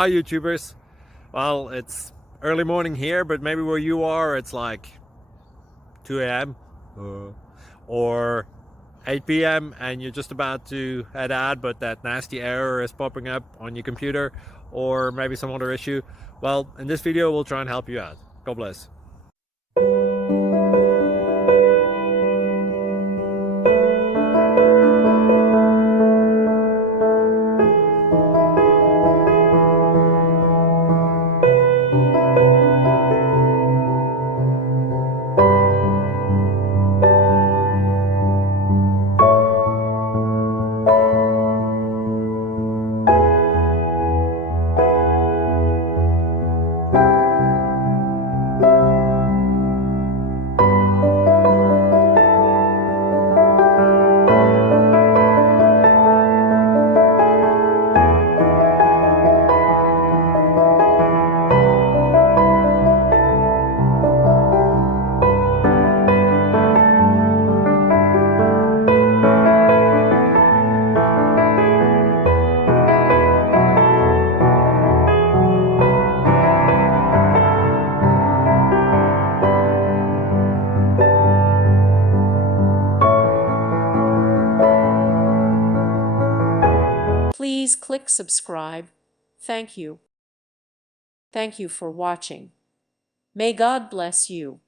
Hi YouTubers. Well, it's early morning here, but maybe where you are it's like 2 a.m. or 8 p.m. and you're just about to head out, but that nasty error is popping up on your computer, or maybe some other issue. Well, in this video we'll try and help you out. God bless. Please click subscribe. Thank you. Thank you for watching. May God bless you.